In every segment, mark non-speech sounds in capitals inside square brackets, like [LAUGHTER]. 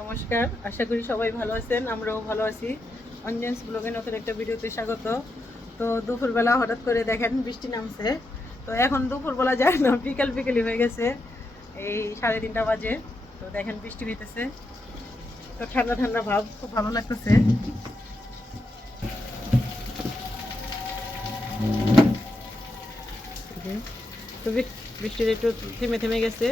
নমস্কার, আশা করি সবাই ভালো আছেন, আমরাও ভালো আছি। অঞ্জেন্স ব্লগে নতুন একটা ভিডিওতে স্বাগত। তো দুপুরবেলা হঠাৎ করে দেখেন বৃষ্টি নামছে। তো এখন দুপুরবেলা যায় না, বিকেল বিকেলই হয়ে গেছে, এই সাড়ে তিনটা বাজে। তো দেখেন বৃষ্টি হইতেছে। তো ঠান্ডা ঠান্ডা ভাব, খুব ভালো লাগতেছে। তো বৃষ্টির একটু থেমে থেমে গেছে।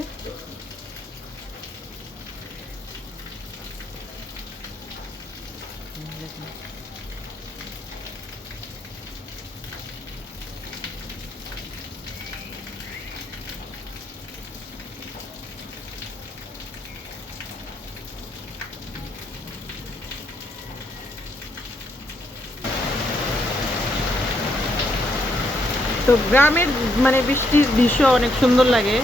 তো গ্রামের মানে বৃষ্টির দৃশ্য অনেক সুন্দর লাগে।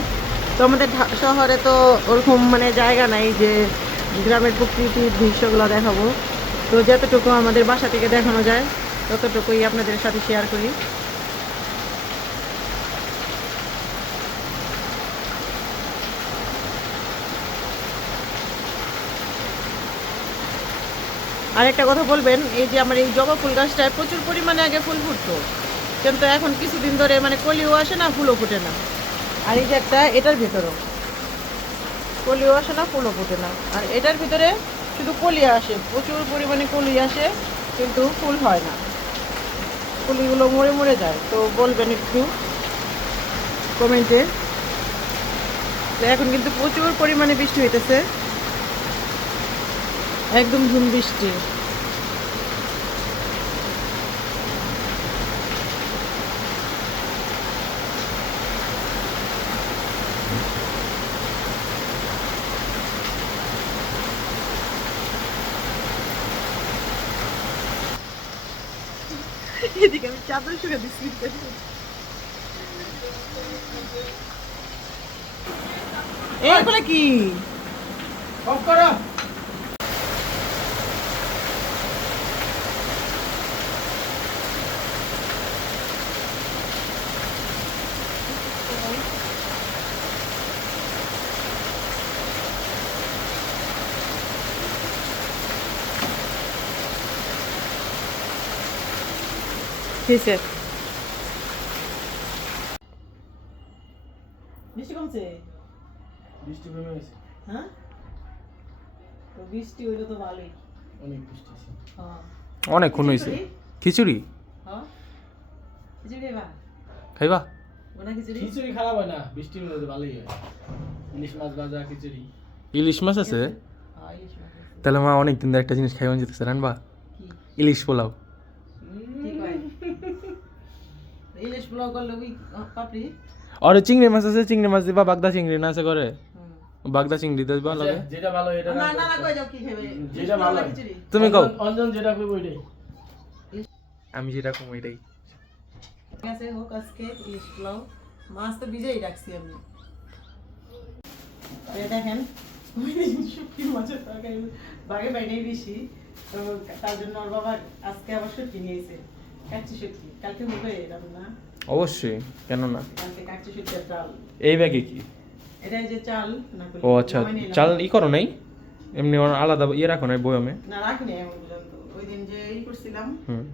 তো আমাদের শহরে তো ওরকম মানে জায়গা নাই যে গ্রামের প্রকৃতির দৃশ্যগুলো দেখাবো। তো যতটুকু আমাদের বাসা থেকে দেখানো যায়, ততটুকুই আপনাদের সাথে শেয়ার করি। আর একটা কথা বলবেন, এই যে আমার এই জবা ফুল গাছটায় প্রচুর পরিমাণে আগে ফুল ফুটতো। কিন্তু এখন কিছুদিন ধরে মানে কলিও আসে না, ফুলও ফুটে না। আর এই যে একটা, এটার ভিতরেও। কলিও আসে না, ফুলও ফুটে না। আর এটার ভিতরে শুধু কলি আসে, প্রচুর পরিমাণে কলি আসে, কিন্তু ফুল হয় না। কলিগুলো মরে মরে যায়। তো বলবেন একটু কমেন্টে। তো এখন কিন্তু প্রচুর পরিমাণে বৃষ্টি হইতেছে। একদম ঝুম বৃষ্টি। এদিকে আমি চাদর শুকা দিচ্ছি এরপরে কি? অফ করো। কিসের বৃষ্টি কমছে? বৃষ্টি কমে গেছে। হ্যাঁ? তো বৃষ্টি হইলে তো ভালোই। অনেক বৃষ্টি আছে হ্যাঁ। অনেকক্ষণ হয়েছে। খিচুড়ি? হ্যাঁ। খিচুড়ি খাইবা? খাইবা? বোনা খিচুড়ি? খিচুড়ি খারাপ হয় না। বৃষ্টির মধ্যে ভালোই হয়। ইলিশ মাছ ভাজা খিচুড়ি। ইলিশ মাছ আছে? হ্যাঁ ইলিশ মাছ আছে। তাহলে মা অনেক দিন ধরে একটা জিনিস খাইবান যেতেছে রানবা? কি? ইলিশ পোলাও কি কয় ইলিশ পোলাও করলে ওই পাপড়ি আর চিংড়ি মাছ আছে চিংড়ি মাছ দিবা বাগদা চিংড়ি না আছে করে বাগদা চিংড়ি দিবা লাগে। যেটা ভালো এটা না না। না কই যাও কি খাবে? যেটা ভালো। তুমি কও অঞ্জন- যেটা কইব ওইটাই। আমি যেটা কম এটাই। ঠিক আছে হোক আজকে ইলিশ পোলাও। মাছ তো ভিজেই রাখছি আমি। এই দেখেন শুটকি মাছের তরকারি বাগে বাইরেই বেশি তো তার জন্য ওর বাবা আজকে আবার শুটকি নিয়েছে। কাচ্চি শুটকি। কালকে হবে রান্না অবশ্যই কেন না এই ব্যাগে কি? ও আচ্ছা চাল ই করো নাই? এমনি আলাদা ইয়ে রাখো নাই বয়মে? না রাখিনি এখন ওই দিন যে ই করছিলাম হুম।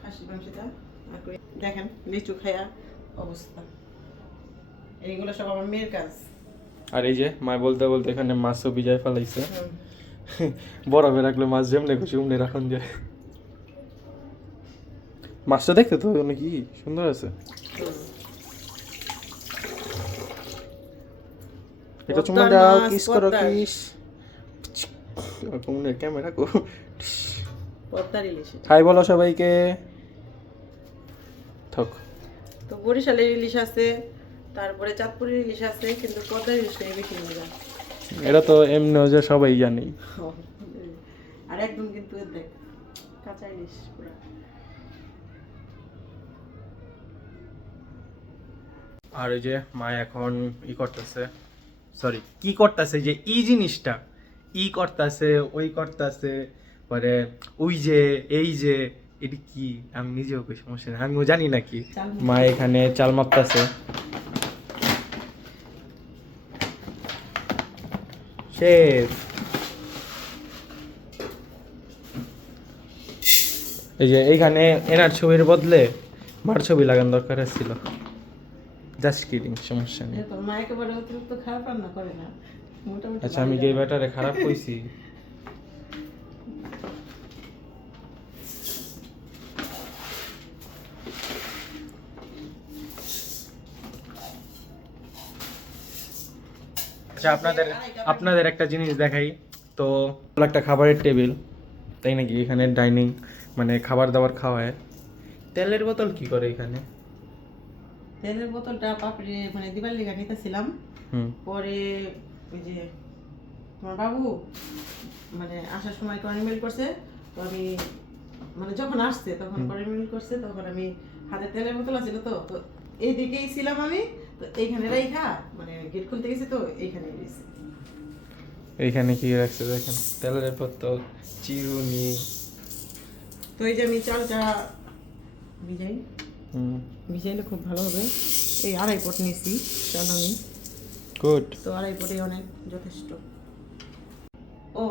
খাসি মাংসটা আর দেখেন লিচু খায়া অবস্থা। এইগুলো সব আমার মেয়ের কাজ। আর এই যে মা বলতে বলতে এখানে মাছও ভিজায় ফেলাইছে। বরফে রাখলে মাছ যেমনি খুশি উমনি রাখুন যায়। মাছটা দেখতে তো অনেক কি সুন্দর আছে। এটা চুমা দাও কিস করো কিস। কোমনে ক্যামেরা কো। হাই বলো সবাইকে। থক। তো বরিশালের ইলিশ আছে তারপরে চাঁদপুরের ইলিশ আছে কিন্তু পদ্মার ইলিশটাই বেশি মজা। এটা তো এমনি যে সবাই জানি। আর একদম কিন্তু দেখ কাঁচা ইলিশ পুরা। আর ওই যে মা এখন ই করতেছে সরি কি করতেছে? যে ই জিনিসটা ই করতেছে ওই করতেছে পরে ওই যে এই যে এটি কি? আমি নিজেও কি সমস্যা আমি জানি না কি। মা এখানে চাল মাপতাছে শেষ এই যে এইখানে এনার ছবির বদলে মার ছবি লাগানো দরকার ছিল। জাস্ট কিডিং সমস্যা নেই। মা একেবারে অতিরিক্ত খারাপ রান্না করে না। মোটামুটি আচ্ছা আমি যে ব্যাটারে খারাপ কইছি। আচ্ছা আপনাদের আপনাদের একটা জিনিস দেখাই। তো একটা খাবারের টেবিল তাই নাকি? এখানে ডাইনিং মানে খাবার দাবার খাওয়ায়। তেলের বোতল কি করে এখানে? তেলের বোতলটা পাপড়ি মানে দিবার লিগা নিতেছিলাম। পরে ওই যে তোমার বাবু মানে আসার সময় তো করিমেল করছে তো আমি মানে যখন আসছে তখন। করিমেল করছে তখন আমি হাতে তেলের বোতল আছিল তো তো এইদিকেই ছিলাম আমি তো এইখানে রাইখা মানে গেট খুলতে গেছি তো এইখানে গেছি এইখানে কি রাখছে দেখেন তেলের বোতল চিরুনি। তো এই যে আমি চালটা ভিজাই। ভিজাইলে খুব ভালো হবে এই আড়াই পট নিয়েছি চাল আমি গুড। তো আড়াই পটে অনেক যথেষ্ট। ও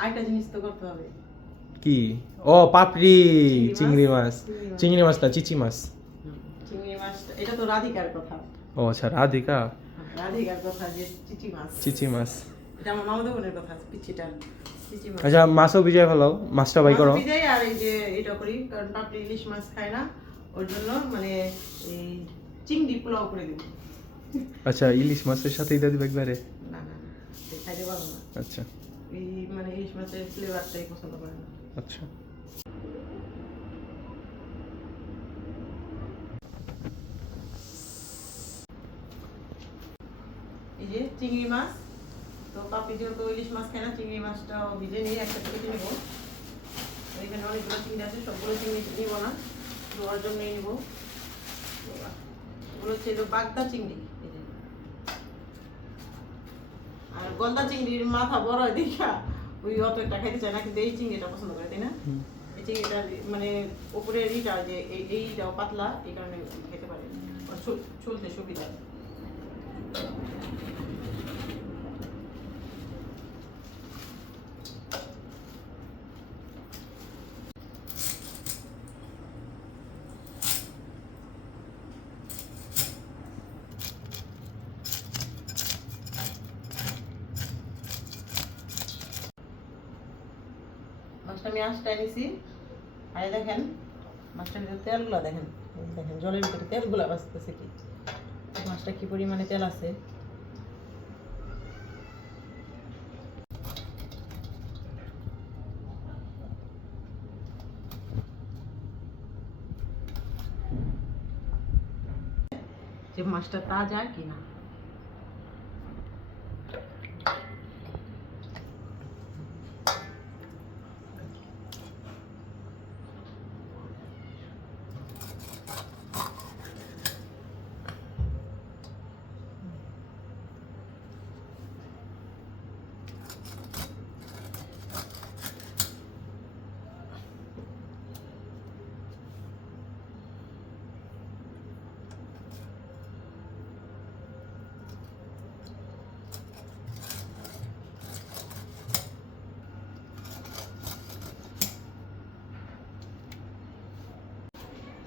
আরেকটা জিনিস তো করতে হবে। কি? ও পাপড়ি চিংড়ি মাছ। মাছ। চিংড়ি মাছ। না চিচি মাছ। চিংড়ি মাছটা এটা তো রাধিকার কথা। ও আচ্ছা রাধিকা। রাধিকার কথা যে চিচি মাছ। চিচি মাছ। এটা আমার মামাদের বোনের কথা পিচিটা আচ্ছা মাছও ভিজাই ফেলাও মাছটা বাই করো। মাছ ভিজাই আর এই যে এটা করি কারণ পাপড়ি ইলিশ মাছ খায় না। ওর জন্য মানে এই চিংড়ি পোলাও করে দিব। আচ্ছা ইলিশ মাছের সাথে দিয়ে দিবে একবারে? না না খাইতে পারব না। আচ্ছা। এই মানে ইলিশ মাছের ফ্লেভারটাই পছন্দ করে না। আচ্ছা। এই যে চিংড়ি মাছ তো পাপি যেহেতু ইলিশ মাছ খায় না চিংড়ি মাছটাও ভিজে নিয়ে একসাথে কেটে নেব। এখানে অনেকগুলো চিংড়ি আছে সবগুলো চিংড়ি নিব না। ধোয়ার জন্য নিব। এগুলো হচ্ছে বাগদা চিংড়ি। আর গলদা চিংড়ির মাথা বড় হয় দেখা। ওই অত একটা খাইতে চায় না কিন্তু এই চিংড়িটা পছন্দ করে তাই না? এই চিংড়িটা মানে উপরের ইটা যে এই এইটাও পাতলা এই কারণে খেতে পারে। ছুল- সুবিধা মাছটা আমি আঁচটা নিছি আর দেখেন, মাছটার ভিতরে তেলগুলো দেখেন। দেখেন, জলের ভিতরে তেলগুলো বাঁচতেছে কি। মাছটা কি পরিমাণে তেল আছে? যে মাছটা তাজা কিনা।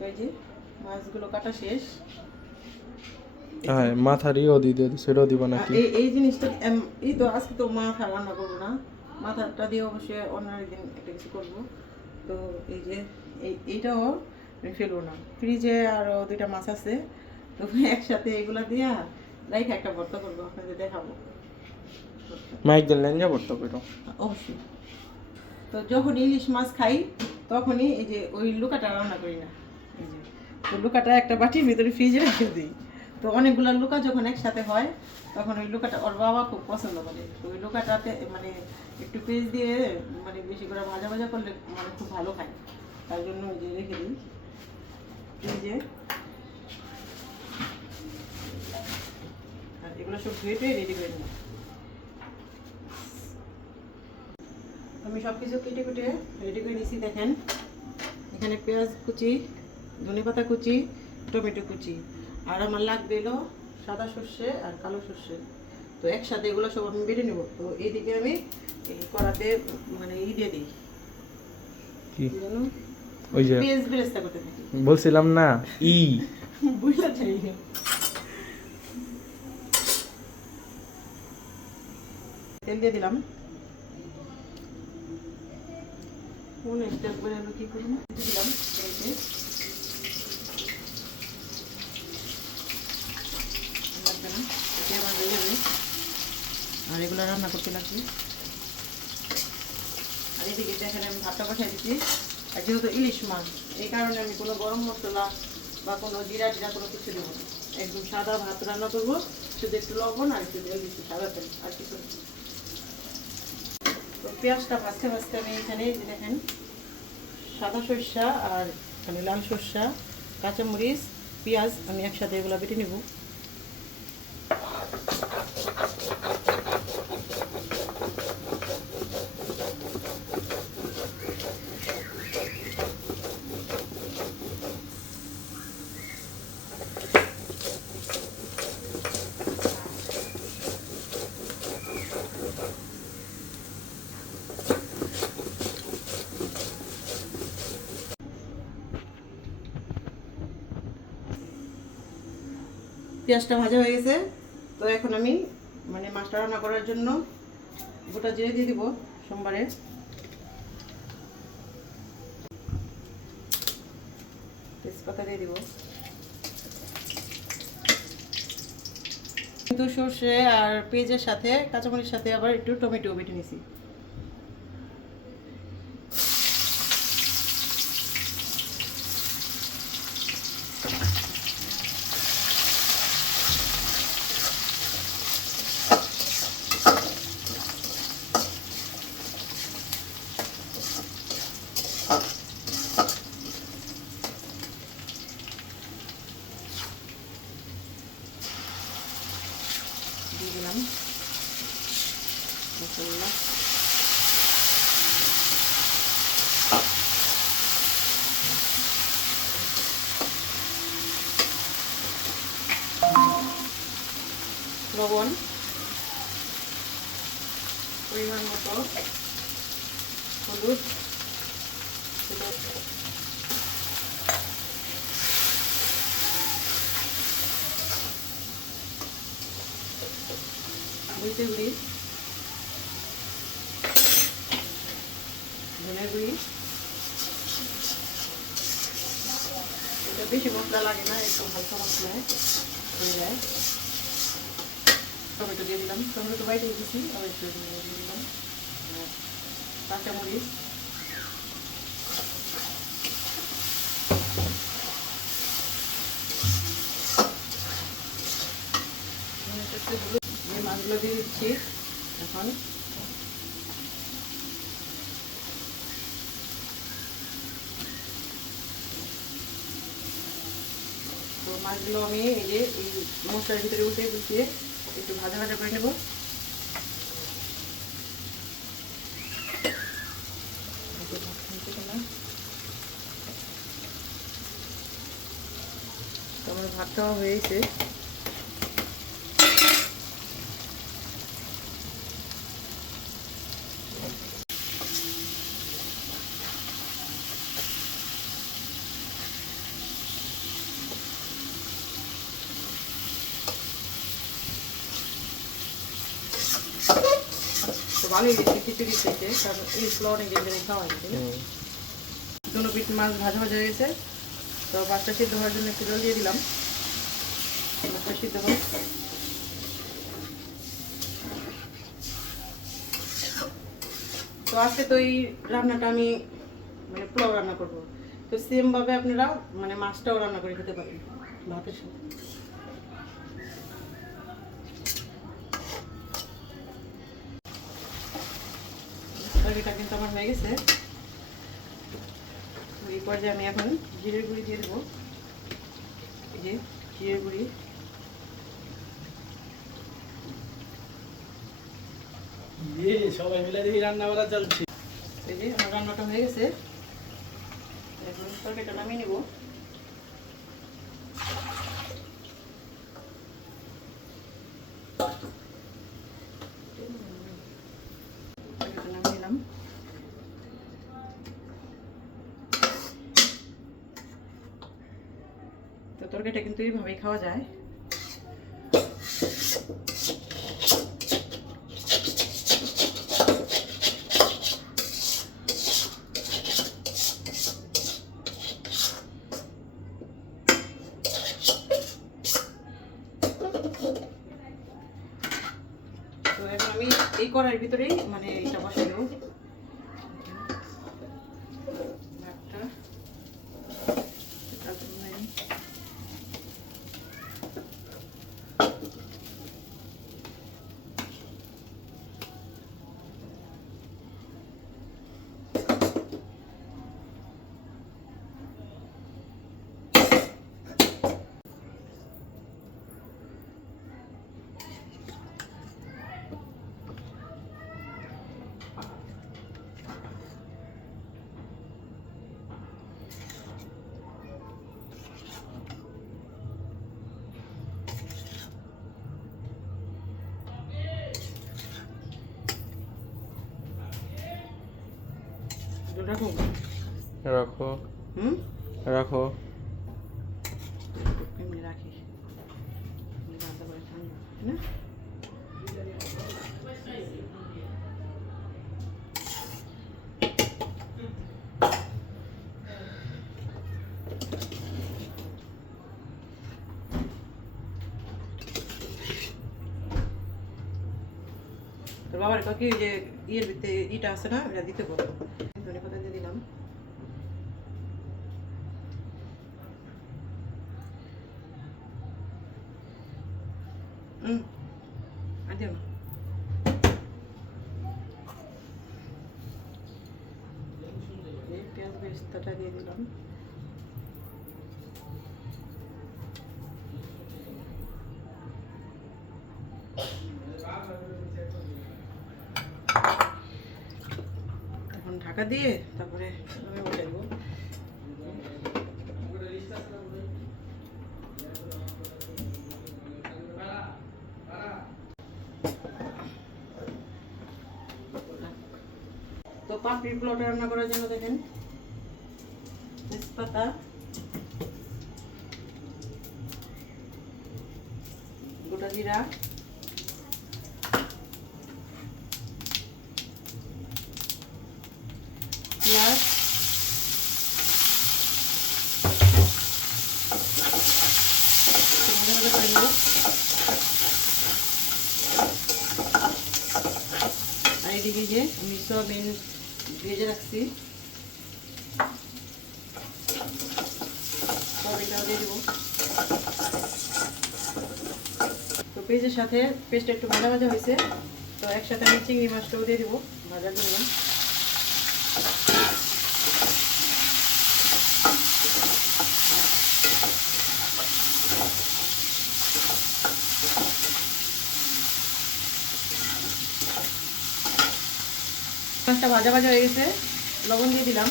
তো এই যে মাছগুলো কাটা শেষ। হ্যাঁ মাথার ইও দিয়ে সেটাও দিব নাকি? এই এই জিনিসটা এই তো আজকে তো মাথা রান্না করব না। মাথাটা দিয়ে অবশ্যই অন্য একদিন একটা কিছু করব। তো এই যে এই এইটাও আমি ফেলব না। ফ্রিজে আরও দুইটা মাছ আছে। তো একসাথে এগুলা দিয়া রাইখে একটা ভর্তা করব আপনাদের দেখাবো। মাইক দিল লেঞ্জা পড়তো পেটো অবশ্যই। তো যখন ইলিশ মাছ খাই তখনই এই যে ওই লুকাটা রান্না করি না। তো লুকাটা একটা বাটির ভিতরে ফ্রিজে রেখে দিই। তো অনেকগুলো লুকা যখন একসাথে হয়, তখন ওই লুকাটা ওর বাবা খুব পছন্দ করে। তো ওই লুকাটাতে মানে একটু পেঁয়াজ দিয়ে মানে বেশি করে ভাজা ভাজা করলে মানে খুব ভালো খায়। তার জন্য ওই যে রেখে দিই। যে। আর এগুলো সব ধুয়ে রেডি করে নিই আমি সব কিছু কেটে কেটে রেডি করে নিয়েছি দেখেন। এখানে পেঁয়াজ কুচি। ধনে পাতা কুচি টমেটো কুচি। আর আমার লাগবে এলো সাদা সর্ষে আর কালো সর্ষে। তো একসাথে এগুলো সব আমি বেটে নেব। তো এইদিকে আমি কড়াতে মানে ই দিয়ে দিই। কি? কি ওই যে পেঁয়াজ বেরেস্তা করতে থাকি। বলছিলাম না ই। [LAUGHS] তেল দিয়ে দিলাম। কোন স্টেপ করে আমি কি করব দিলাম এই যে। লাগবে না, এতে আমার হয়ে যাবে। আর এগুলো রান্না করতে লাগবে। আর এদিকে দেখেন, আমি ভাতটা বসাই দিচ্ছি। আর যেহেতু ইলিশ মাছ, এই কারণে আমি কোনো গরম মশলা বা কোনো জিরা টিরা কোনো কিছু দেবো একদম সাদা ভাত রান্না করব, শুধু একটু লবণ আর একটু দিচ্ছি সাদা তেল, আর কিছু তো পেঁয়াজটা ভাজতে ভাজতে আমি এখানে দেখেন, সাদা সর্ষা আর এখানে লাল সর্ষা, কাঁচামরিচ, পেঁয়াজ আমি একসাথে এগুলো বেটে নেব। পেঁয়াজটা ভাজা হয়ে গেছে। তো এখন আমি মানে মাছটা রান্না করার জন্য গোটা জিরে দিয়ে দিব সোমবারে। তেজপাতা দিয়ে দিব। কিন্তু সর্ষে আর পেঁয়াজের সাথে, কাঁচামরিচের সাথে আবার একটু টমেটো বেটে নিছি দিয়ে দিলাম মশলা লবণ পরিমাণ মতো হলুদ মরিচের গুঁড়ি ধনের গুঁড়ি এটা বেশি মশলা লাগে না একটু হালকা মশলায় হয়ে যায় টমেটো দিয়ে দিলাম টমেটো বাইরে দিয়েছি আবার একটু দিয়ে দিলাম কাঁচামরিচ এই মাছগুলো দিয়ে দিচ্ছি এখন? তো মাছগুলো আমি এই যে এই মশলার ভিতরে উঠে গুছিয়ে একটু ভাজা ভাজা করে নেব। আমার ভাত খাওয়া হয়েছে। মাছ ভাজা ভাজা তো সিদ্ধ হওয়ার জন্য জল দিয়ে দিলাম। তো আজকে তো এই রান্নাটা আমি মানে পোলাও রান্না করব। তো সেম ভাবে আপনারা মানে মাছটাও রান্না করে খেতে পারেন, ভাতের সাথে। তরকারিটা কিন্তু আমার হয়ে গেছে। এই পর্যায়ে আমি এখন জিরের গুঁড়ি দিয়ে দেবো। এই যে জিরের গুঁড়ি। সবাই মিলে দেখি রান্না করা চলছে। এই যে আমার রান্নাটা হয়ে গেছে। এখন তরকারিটা নামিয়ে নেব তরকারিটা নামিয়ে নিলাম তরকারিটা কিন্তু এইভাবেই খাওয়া যায়। তো আমি এই কড়াইয়ের ভিতরেই রাখো। রাখো। হুম? রাখো। এমনি রাখি না? বাবার কাকি যে ইয়ের ভিতরে ইটা আছে না এটা দিতে বলো ধনে পাতা দিয়ে দিলাম না পেঁয়াজ বেরেস্তাটা দিয়ে দিলাম এখন ঢাকা দিয়ে তো পাপড়ির পোলাওটা রান্না করার জন্য দেখেন। তেজপাতা। গোটা জিরা। পেঁয়াজ। আর এদিকে যে আমি সোয়াবিন ভেজে রাখছি। দিয়ে দেবো। তো পেঁয়াজের সাথে পেস্টটা একটু ভাজা ভাজা হয়েছে, তো একসাথে আমি চিংড়ি মাছটাও দিয়ে দেবো। ভাজার জন্য মাছটা ভাজা ভাজা হয়ে গেছে, লবণ দিয়ে দিলাম।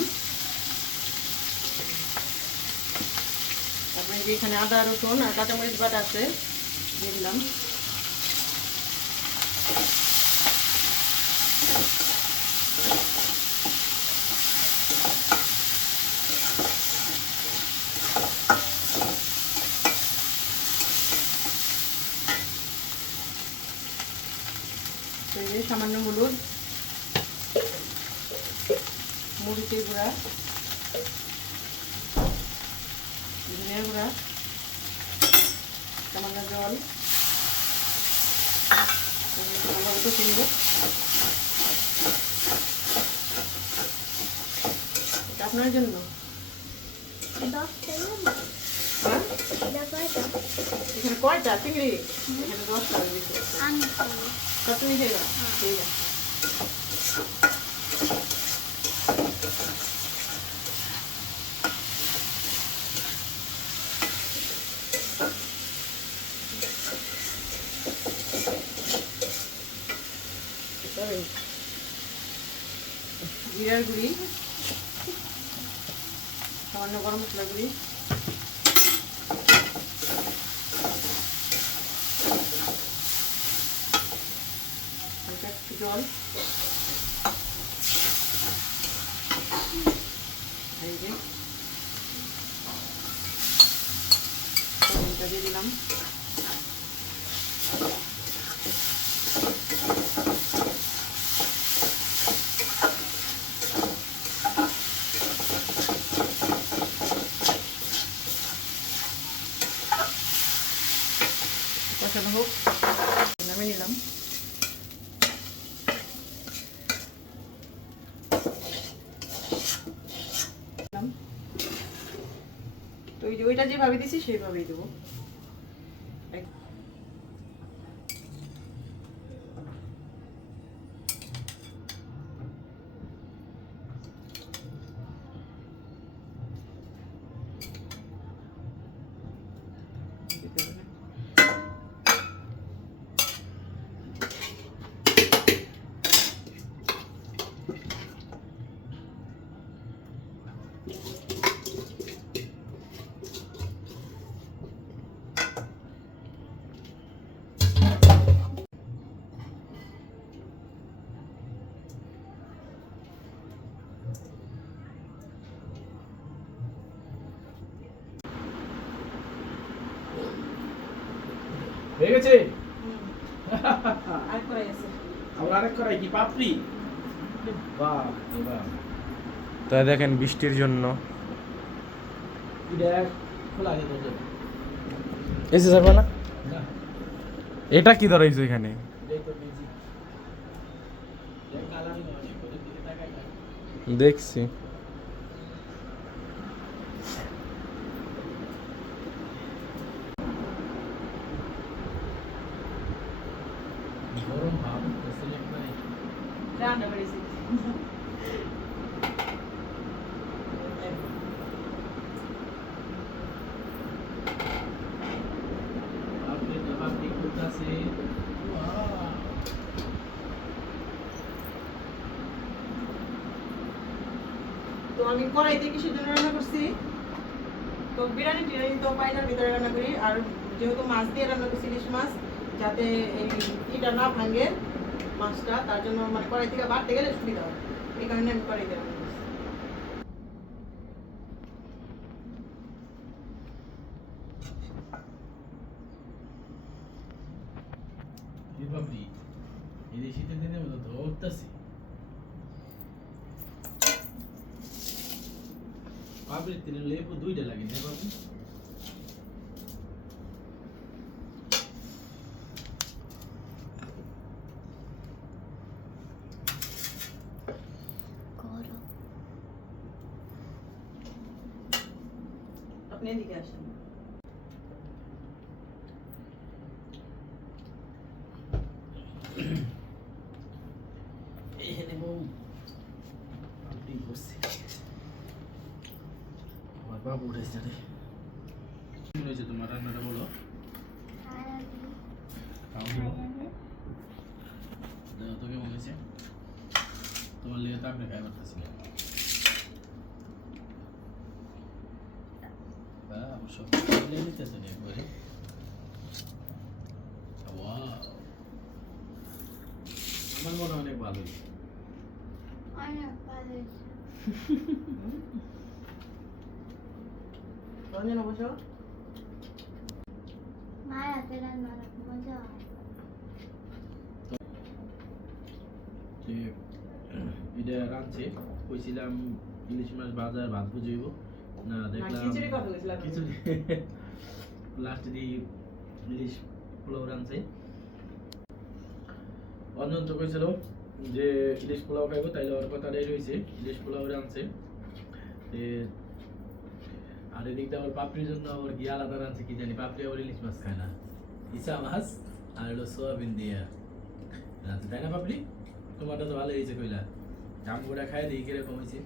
তারপরে যে এখানে আদা রসুন আর কাঁচামরিচ বাটা আছে, দিয়ে দিলাম তো এই যে সামান্য হলুদ মরিচের গুঁড়া ধনিয়া গুঁড়া সামান্য জল ভালো কষে নেব এটা আপনার জন্য হ্যাঁ এখানে কয়টা? চিংড়ি? এখানে দশটা বেশি যাও ঠিক আছে। জিরার গুঁড়ি সামান্য গরম মশলা গুঁড়ি হালকা একটু জল এই যে দিলাম কষানো হোক নামিয়ে নিলাম দিলাম। তো ওই যে ওইটা যেভাবে দিছি সেইভাবেই দেবো। আরেক করাই কি পাপড়ি? বাহ বাহ তাই দেখেন বৃষ্টির জন্য। এসে যাবে না? এটা কি ধরাইছো এখানে? তো দেখছি গরম ভাব সিলেক্ট নাই রান্না করেছি। তো আমি কড়াইতে কিসের জন্য রান্না করছি তো বিরিয়ানি টিরিয়ানি তো পাইনার ভিতরে রান্না করি আর যেহেতু মাছ দিয়ে রান্না করছি, ইলিশ মাছ, যাতে এই ইটা না ভাঙে মাছটা, তার জন্য মানে কড়াই থেকে বাড়তে গেলে সুবিধা হয়। এই কারণে আমি কড়াইতে রান্না করছি। কি বাপরি এই শীতের দিনে মতো ধরতেছি পাপড়ির তিনে লেবু দুইটা লাগে, না বাপু আপনি এদিকে আসেন এই লেবু পাপড়ি করছি আমার বাবু উঠেছে রে কি হয়েছে তোমার রান্নাটা বলো খাও দিব দাও তো কেমন হয়েছে তোমার লেগে তো আপনি খাই পারতেছি না বা অবশ্য লেগে নিতেছে একবারে আমার মনে অনেক রঞ্জন মায়ের হাতে রান্না মজা এটা রাঁধছে। কইছিলাম ইলিশ মাছ বাজার ভাত বুঝাইব না দেখলাম খিচুড়ি কথা বলছিলাম খিচুড়ি। লাস্টে দিয়ে ইলিশ পোলাও রাঁধছে অঞ্জন তো কইছিল যে ইলিশ পোলাও খাইব তাইলে ওর কথাটাই রয়েছে ইলিশ পোলাও রাঁধছে আর এদিকটা আবার পাপড়ির জন্য আবার কি আলাদা রাঁধছে কি জানি পাপড়ি আবার ইলিশ মাছ খায় না। ইসা মাছ আর হলো সোয়াবিন দিয়ে। রাঁধছে তাই না পাপড়ি? তোমারটা তো ভালো হয়েছে কইলা। জামগুড়া খাই দিই কীরকম হয়েছে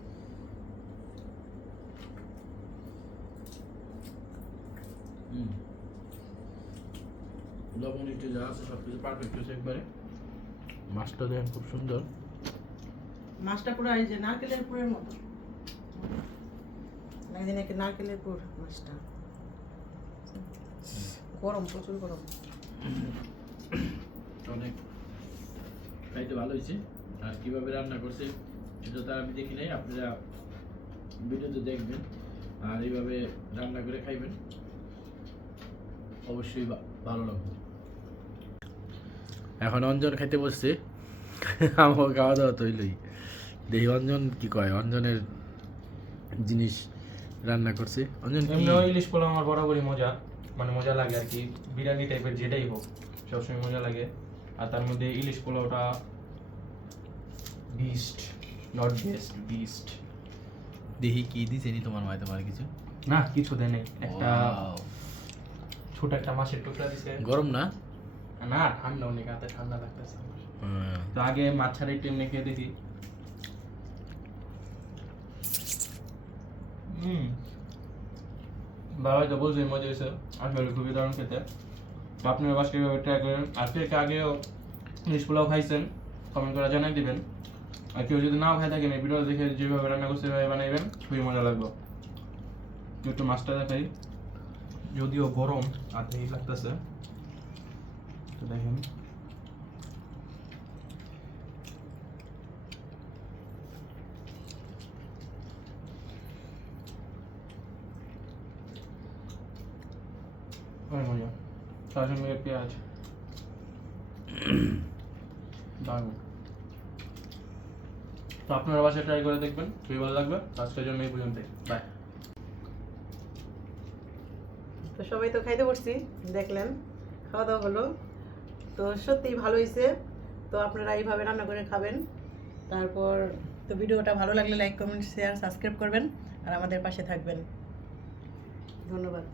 লবণ একটু যা আছে সব কিছু পারফেক্ট হয়েছে একবারে। মাছটা দেখেন খুব সুন্দর। মাছটা পুরো এই যে নারকেলের পুরের মতো। একদিন একটা নারকেলের পুর মাছটা। গরম প্রচুর গরম। অনেক। খাইতে ভালো হয়েছে। আর কীভাবে রান্না করছে সেটা তো আমি দেখি নাই আপনারা ভিডিওতে দেখবেন। আর এইভাবে রান্না করে খাইবেন। অবশ্যই ভালো লাগবে। এখন অঞ্জন খাইতে বসছে। আমার খাওয়া দাওয়া তৈলই দেখি অঞ্জন কি কয় অঞ্জনের জিনিস রান্না করছে। অঞ্জন ইলিশ পোলাও আমার বরাবরই মজা। মানে মজা লাগে আর কি। বিরিয়ানি টাইপের যেটাই হোক সবসময় মজা লাগে। আর তার মধ্যে ইলিশ পোলাওটা বিস্ট নট বেস্ট বিস্ট দেখি কি দিছে নি তোমার মায় তোমার কিছু? না কিছু দেয় একটা. ছোট একটা মাছের টুকরা দিছে। গরম না? না ঠান্ডা অনেক হাতে ঠান্ডা লাগতেছে তো আগে মাছ ছাড়া একটু এমনি খেয়ে দেখি। হুম। বাবা তো বলছে মজা হয়েছে। আসলে খুবই দারুণ খেতে। তো আপনি বাসকে এভাবে ট্রাই করেন? আর কে আগেও ইলিশ পোলাও খাইছেন কমেন্ট করে জানাই দিবেন। আর কেউ যদি নাও খাই থাকেন এই ভিডিও দেখে যেভাবে রান্না করছে সেভাবে বানাইবেন খুবই মজা লাগবে। একটু মাছটা দেখাই। যদিও গরম হাতেই লাগতেছে। তো দেখেন। অনেক মজা। তার সঙ্গে পেঁয়াজ। দারুণ। তো আপনারা বাসায় ট্রাই করে দেখবেন। খুবই ভালো লাগবে। তো আজকের জন্য এই পর্যন্ত বাই তো সবাই তো খাইতে বসছি, দেখলেন খাওয়া দাওয়া হলো। তো সত্যিই ভালো হয়েছে তো আপনারা এইভাবে রান্না করে খাবেন। তারপর তো ভিডিওটা ভালো লাগলে লাইক কমেন্ট শেয়ার সাবস্ক্রাইব করবেন। আর আমাদের পাশে থাকবেন। ধন্যবাদ।